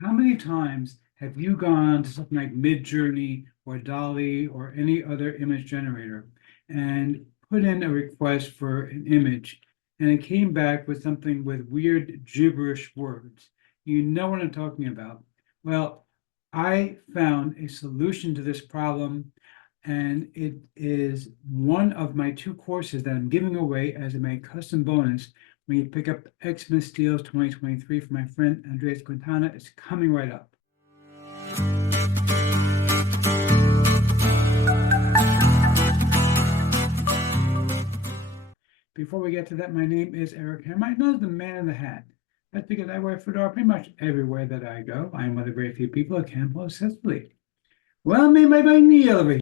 How many times have you gone to something like Midjourney or Dolly or any other image generator and put in a request for an image and it came back with something with weird gibberish words? You know what I'm talking about. Well, I found a solution to this problem, and it is one of my two courses that I'm giving away as my custom bonus when you pick up Xmas Deals 2023 from my friend Andres Quintana. It's coming right up. Before we get to that, my name is Eric Ham. I'm known as the man in the hat. That's because I wear a fedora pretty much everywhere that I go. I am one of the very few people who can pull successfully. Well, me, my Neil over here.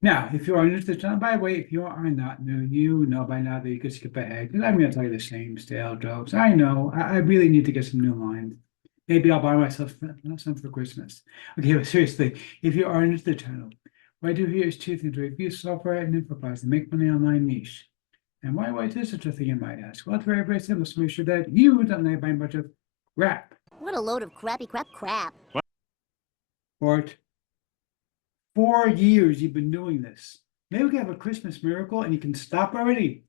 Now, if you are new to the channel, by the way, if you are not new, you know by now that you could skip ahead because I'm going to tell you the same stale jokes. I know. I really need to get some new lines. Maybe I'll buy myself some for Christmas. Okay, but seriously, if you are new to the channel, what I do here is two things: review software and improvise to make money online niche. And why is this such a thing, you might ask? Well, it's very, very simple. So make sure that you don't like buying a bunch of crap. What a load of crappy crap. Or 4 years you've been doing this. Maybe we can have a Christmas miracle and you can stop already.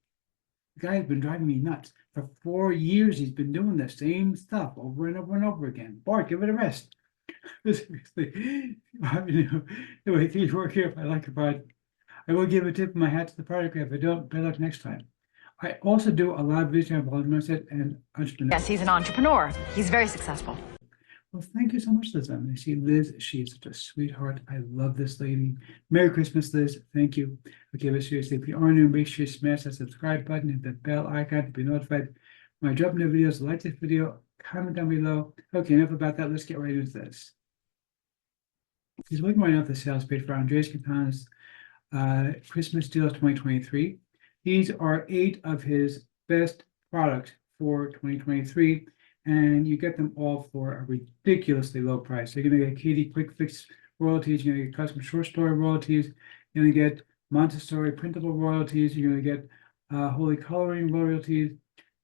The guy's been driving me nuts. For 4 years, he's been doing the same stuff over and over and over again. Bart, give it a rest. Seriously, the way things work here, if I like a product, I will give a tip of my hat to the product. If I don't, better luck next time. I also do a lot of vision mindset and entrepreneur. Yes, he's an entrepreneur. He's very successful. Well, thank you so much, Liz. I see Liz, she's such a sweetheart. I love this lady. Merry Christmas, Liz. Thank you. Okay, but seriously, if you are new, make sure you smash that subscribe button, hit that bell icon to be notified when I drop new videos. Like this video, comment down below. Okay, enough about that. Let's get right into this. He's looking right now at the sales page for Andres Quintana's Christmas Deals 2023. These are 8 of his best products for 2023. And you get them all for a ridiculously low price. So you're going to get Katie Quick Fix royalties, you're going to get custom short story royalties, you're going to get Montessori printable royalties, you're going to get Holy Coloring royalties,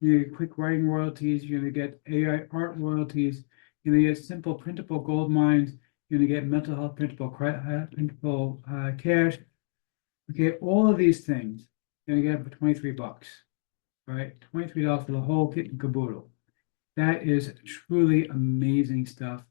you're going to get Quick Writing royalties, you're going to get AI art royalties, you're going to get Simple Printable Gold Mines, you're going to get Mental Health Printable Cash. Okay, all of these things you're going to get for $23, right? $23 for the whole kit and caboodle. That is truly amazing stuff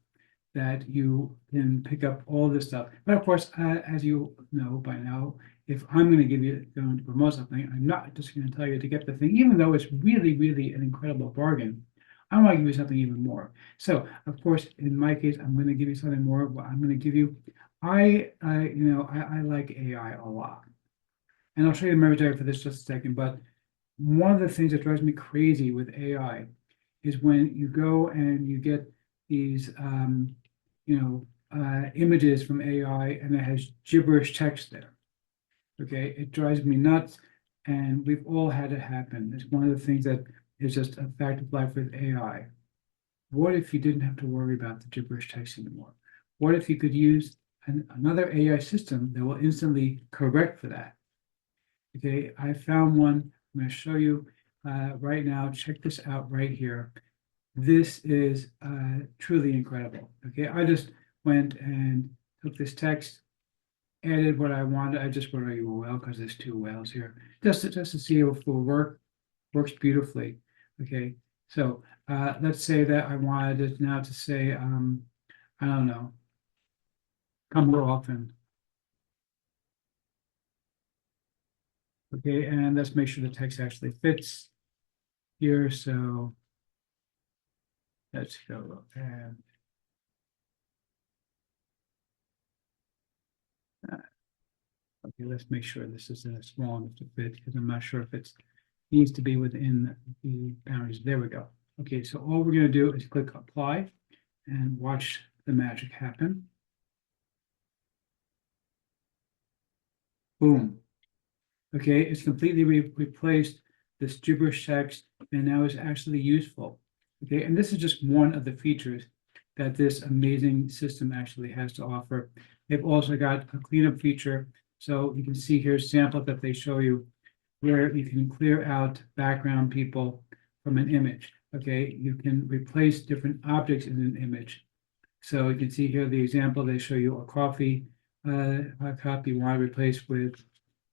that you can pick up all this stuff. But of course, as you know by now, if I'm going to promote something, I'm not just going to tell you to get the thing, even though it's really, really an incredible bargain. I want to give you something even more. So, of course, in my case, I'm going to give you something more. I'm going to give you, I like AI a lot. And I'll show you the memory for this just a second. But one of the things that drives me crazy with AI is when you go and you get these, images from AI and it has gibberish text there. Okay, it drives me nuts, and we've all had it happen. It's one of the things that is just a fact of life with AI. What if you didn't have to worry about the gibberish text anymore? What if you could use another AI system that will instantly correct for that? Okay, I found one. I'm going to show you right now. Check this out right here. This is truly incredible. Okay, I just went and took this text, added what I wanted. I just wrote a whale because there's 2 whales here, just to see if it will work. Works beautifully. Okay, so let's say that I wanted it now to say, I don't know, come more often. Okay, and let's make sure the text actually fits here. So let's go and okay, let's make sure this is small enough to fit because I'm not sure if it needs to be within the boundaries. There we go. Okay, so all we're going to do is click apply and watch the magic happen. Boom. Okay, it's completely replaced this gibberish text and now it's actually useful. Okay, and this is just one of the features that this amazing system actually has to offer. They've also got a cleanup feature. So you can see here sample that they show you where you can clear out background people from an image. Okay, you can replace different objects in an image. So you can see here the example, they show you a coffee cup you want to replace with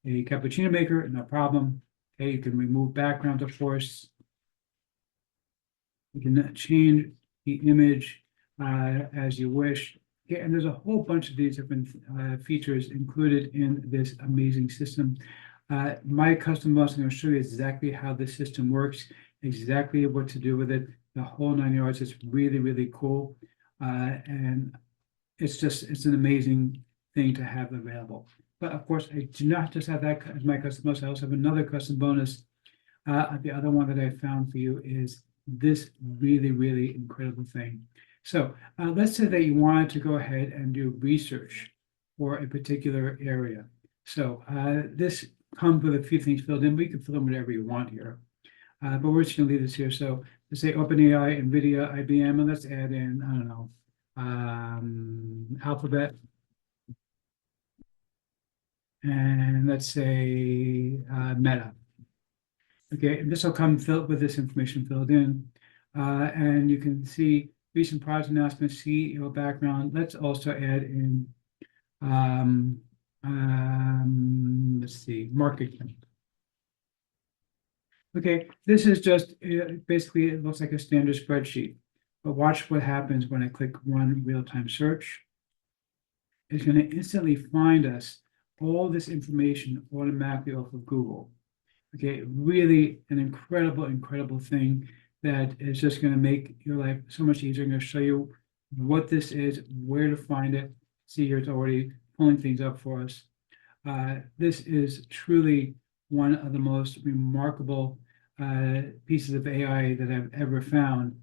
a cappuccino maker, no problem. Okay, you can remove background, of course. You can change the image as you wish. Okay, and there's a whole bunch of these different features included in this amazing system. My custom bus, I'm going to show you exactly how this system works, exactly what to do with it, the whole 9 yards. It's really, really cool. And it's an amazing thing to have available. But of course, I do not just have that as my custom bonus. I also have another custom bonus. The other one that I found for you is this really, really incredible thing. So let's say that you wanted to go ahead and do research for a particular area. So this comes with a few things filled in, but you can fill in whatever you want here. But we're just going to leave this here. So let's say OpenAI, NVIDIA, IBM, and let's add in, I don't know, Alphabet. And let's say Meta. Okay, and this will come filled with this information filled in. And you can see recent product announcements, CEO background. Let's also add in, let's see, marketing. Okay, this is just basically, it looks like a standard spreadsheet. But watch what happens when I click run real-time search. It's going to instantly find us all this information automatically off of Google. Okay, really an incredible, incredible thing that is just going to make your life so much easier. I'm going to show you what this is, where to find it. See here, it's already pulling things up for us. This is truly one of the most remarkable pieces of AI that I've ever found.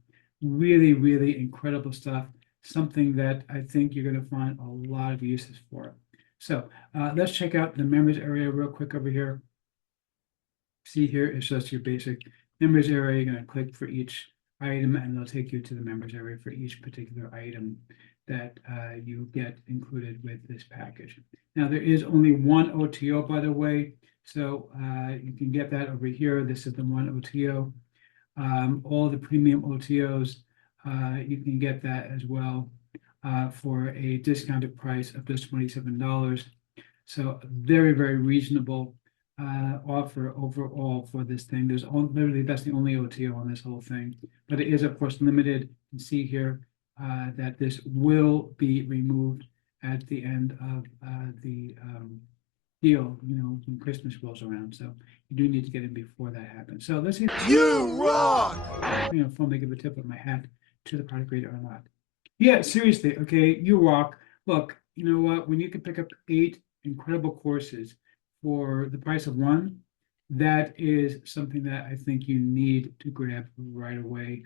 Really, really incredible stuff. Something that I think you're going to find a lot of uses for. So let's check out the members area real quick over here. See here, it's just your basic members area. You're going to click for each item and it'll take you to the members area for each particular item that you get included with this package. Now there is only one OTO, by the way, so you can get that over here. This is the one OTO. All the premium OTOs, you can get that as well for a discounted price of just $27. So very, very reasonable offer overall for this thing. There's literally, that's the only OTO on this whole thing, but it is of course limited. You can see here that this will be removed at the end of the deal, you know, when Christmas rolls around. So you do need to get in before that happens. So let's see if You rock! you know, formally give a tip of my hat to the product creator or not. Yeah, seriously, okay, you rock. Look, you know what? When you can pick up 8 incredible courses for the price of one, that is something that I think you need to grab right away.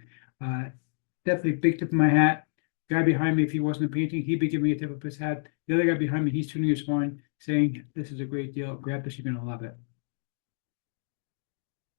Definitely big tip of my hat. Guy behind me, if he wasn't painting, he'd be giving me a tip of his hat. The other guy behind me, he's tuning his horn, saying, this is a great deal. Grab this, you're going to love it.